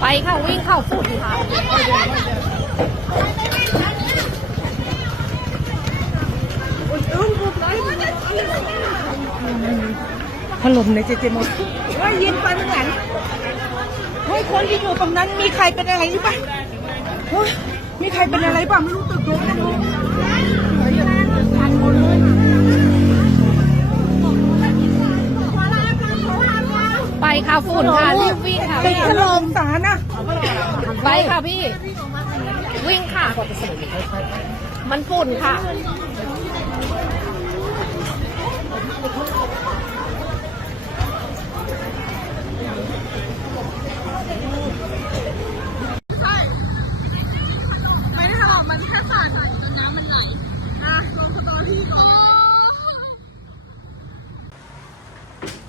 ไปค่ะวิ่งเข้าฝุ่นค่ะถล่มในเจเจมดว่ายินไปเหมือนกันเฮ้ยคนที่อยู่ตรงนั้นมีใครเป็นอะไรหรือเปล่าเฮ้ยมีใครเป็นอะไรบ้างไม่รู้ตึกโดนกันรู้ไปค่ะฝุ่นค่ะรีบวิ่งค่ะถล่มสารนะไปค่ะพี่วิ่งค่ะมันฝุ่นค่ะ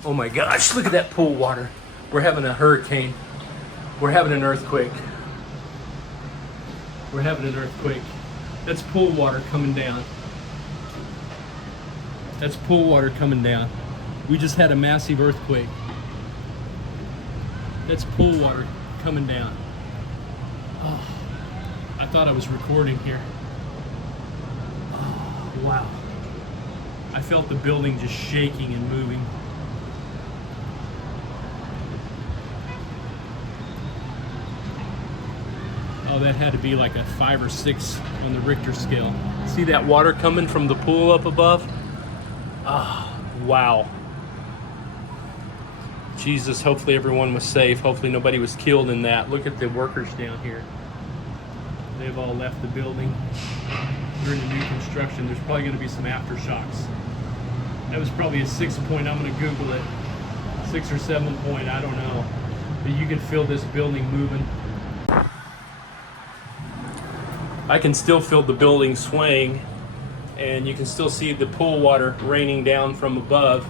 Oh my gosh, look at that pool water. We're having a hurricane. We're having an earthquake. We're having an earthquake. That's pool water coming down. That's pool water coming down. We just had a massive earthquake. That's pool water coming down. Oh, I thought I was recording here. Oh, wow. I felt the building just shaking and moving. Oh, that had to be like a 5 or 6 on the Richter scale. See that water coming from the pool up above? Oh, wow. Jesus, hopefully everyone was safe. Hopefully nobody was killed in that. Look at the workers down here. They've all left the building. They're in the new construction. There's probably going to be some aftershocks. That was probably a 6 point. I'm going to Google it. 6 or 7 point, I don't know. But you can feel this building moving. I can still feel the building swaying, and you can still see the pool water raining down from above.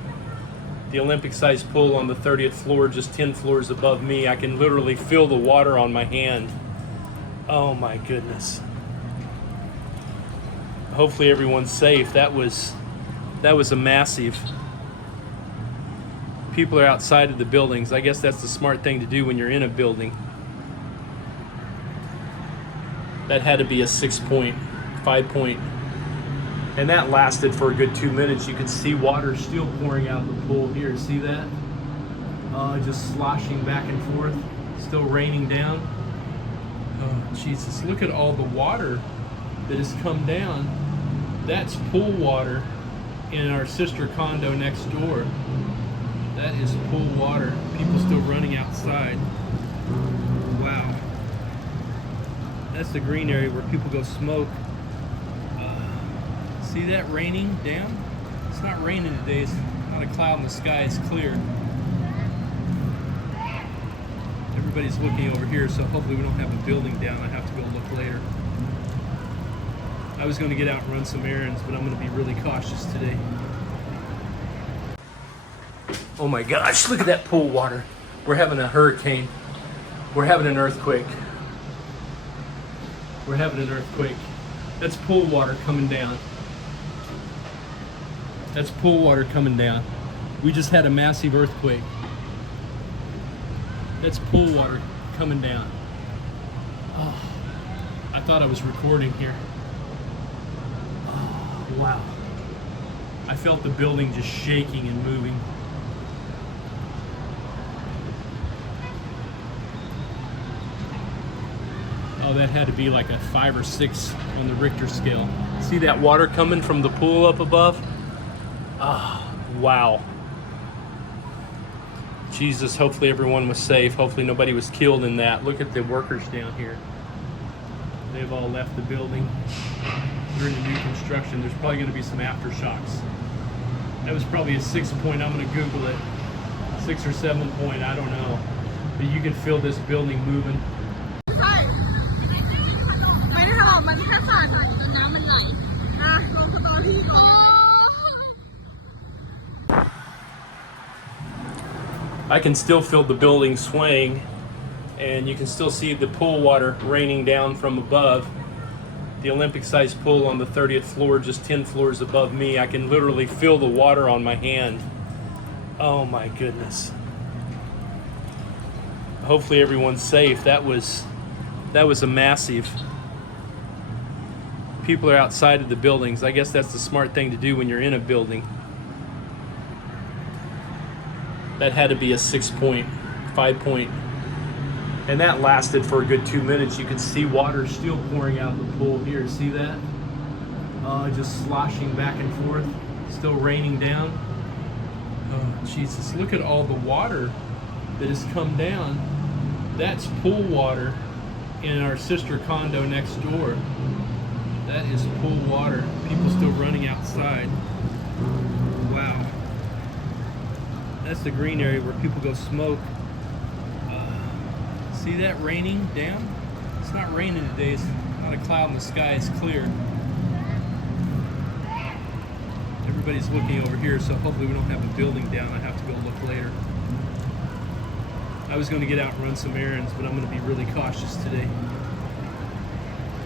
The Olympic-sized pool on the 30th floor, just 10 floors above me. I can literally feel the water on my hand. Oh my goodness. Hopefully everyone's safe. That was a massive. People are outside of the buildings. I guess that's the smart thing to do when you're in a building. That had to be a 6 point, 5 point. And that lasted for a good 2 minutes. You could see water still pouring out of the pool here. See that? Just sloshing back and forth. Still raining down. Oh, Jesus. Look at all the water that has come down. That's pool water in our sister condo next door. That is pool water. People still running outside. Wow. That's the green area where people go smoke. See that raining down? It's not raining today. It's not a cloud in the sky. It's clear. Everybody's looking over here, so hopefully we don't have a building down. I have to go look later. I was going to get out and run some errands, but I'm going to be really cautious today. Oh my gosh, look at that pool water. We're having a hurricane. We're having an earthquake. We're having an earthquake. That's pool water coming down. That's pool water coming down. We just had a massive earthquake. That's pool water coming down. Oh, I thought I was recording here. Oh, wow. I felt the building just shaking and moving. Oh, that had to be like a 5 or 6 on the Richter scale. See that water coming from the pool up above? Oh, wow. Jesus, hopefully everyone was safe. Hopefully nobody was killed in that. Look at the workers down here. They've all left the building. They're in the new construction. There's probably going to be some aftershocks. That was probably a 6 point. I'm going to Google it. 6 or 7 point, I don't know. But you can feel this building moving. I can still feel the building swaying, and you can still see the pool water raining down from above. the Olympic-sized pool on the 30th floor, just 10 floors above me. I can literally feel the water on my hand. Oh my goodness. Hopefully everyone's safe. That was a massive. People are outside of the buildings. I guess that's the smart thing to do when you're in a building. That had to be a 6 point, 5 point. And that lasted for a good 2 minutes. You can see water still pouring out of the pool here. See that? Just sloshing back and forth. Still raining down. Oh, Jesus. Look at all the water that has come down. That's pool water in our sister condo next door. That is pool water. People still running outside. Wow. That's the green area where people go smoke. See that raining down? It's not raining today. It's not a cloud in the sky. It's clear. Everybody's looking over here, so hopefully we don't have a building down. I have to go look later. I was going to get out and run some errands, but I'm going to be really cautious today.